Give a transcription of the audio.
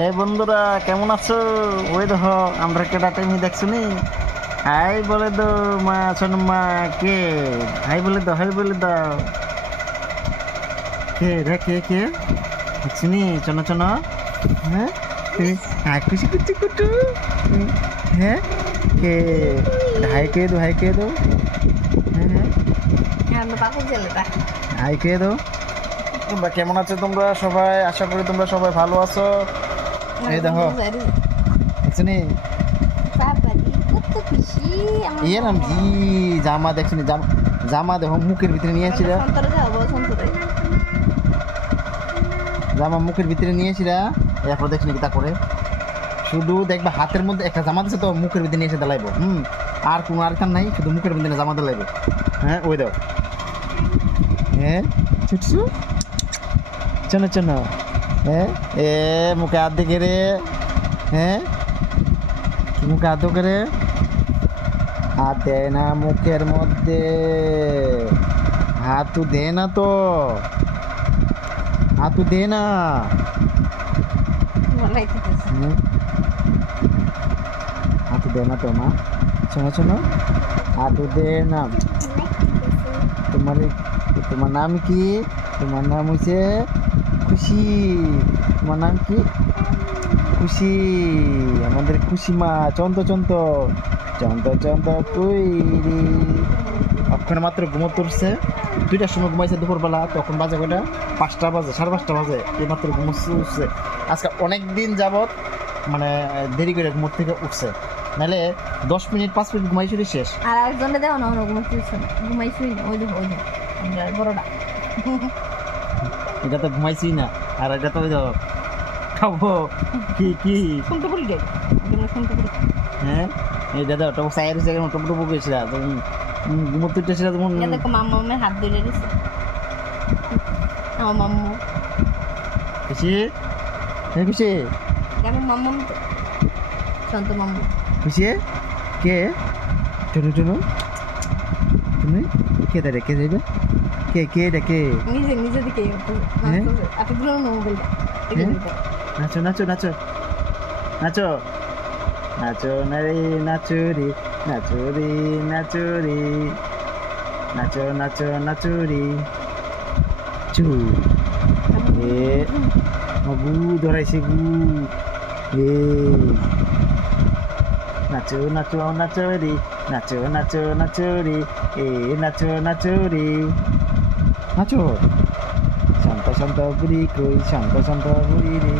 এই বন্ধুরা কেমন আছো? ওই দেখো আমরা কেটা টাইমি দেখছো নি। হাই বলে দো মা সোনমা। কে? হাই বলে দাও, হাই বলে দাও। কে রে, কে কে দেখছো নি? চনো চনো। হ্যাঁ তুমি হ্যাঁ খুশি করছি কুটু। হ্যাঁ কে? হাই কে দো, হাই কে দো। হ্যাঁ হ্যাঁ হাই কে দো। তোমরা কেমন আছো? তোমরা সবাই আশা করি তোমরা সবাই ভালো আছো। এই দেখো দেখছো নি এরম জি জামা দেখছো নি? জামা জামা দেখো মুখের ভিতরে নিয়েছিলা, জামা মুখের ভিতরে নিয়েছিলা। এরপর দেখছো নি তা করে শুধু দেখবা হাতের মধ্যে একটা জামা দিচ্ছে তো মুখের ভিতরে নিয়ে এসে দাঁড়াইবো। আর কোনো আরকান নাই, শুধু মুখের ভিতরে জামা দাঁড়াইবো। হ্যাঁ ওই দাও। হ্যাঁ ছুটছু চনো চনো। হ্যাঁ এ মুখে হাত দেখে রে। হ্যাঁ মুখে হাত করে হাত দেয় না মুখের মধ্যে, হাত দে না তো, হাত দে না। হুম, হাত দে না তো মা। শোনো শোনো, হাত দে না। তোমার তোমার নাম কি? তোমার নাম হচ্ছে খুশি। তোমার নাম কি? খুশি। আমাদের খুশি মা। চন্ত চন্ত চন্ত চন্ত তৈরি। অক্ষণে মাত্র ঘুমোতে উঠছে, 2টার সময় ঘুমাইছে দুপুরবেলা। তখন বাজে কয়টা? 5টা বাজে, 5:30 বাজে। এই মাত্র ঘুমোচ্ছে উঠছে। আজকে অনেক দিন যাবৎ মানে দেরি করে ঘুমোর থেকে উঠছে, নাহলে 10 মিনিট 5 মিনিট ঘুমাইছিলি শেষ। আর একজনে দেও না ঘুমাইছুই না। ওই দেখো ওই দেখো বড়টা এটা তো ঘুমাইছি না, আর এটা তো ওই দেখো খাবো কি কি। শুনতে পারি যাই শুনতে পারি। হ্যাঁ এটা তো টপ সাইড হচ্ছে কেমন টপ টপ করেছিল তুমি ঘুমোতে উঠেছিল তোমার। দেখো মাম্মা আমার হাত ধরে দিছে। আমার মাম্মু খুশি? হ্যাঁ খুশি? আমার মাম্মু তো শান্ত মাম্মু। খুশি কে? টুনু টুনু তুমি কে দাঁড়ে? কে যাইবে? কে কে এটা কে? নিজে নিজে দিকে হ্যাঁ? আপনি দিল না মোবাইলটা। হ্যাঁ? নাচো নাচো নাচো নাচো নাচো না রে, নাচো রে, নাচো রে, নাচো রে, নাচো নাচো নাচো রে। চু এ গু ধরাইছে গু। এ নাচো নাচো নাচো রে, নাচো নাচো নাচো রে, এ নাচো নাচো রে, নাচো। শান্ত শান্ত বুড়ি কই, শান্ত শান্ত বুড়ি রে।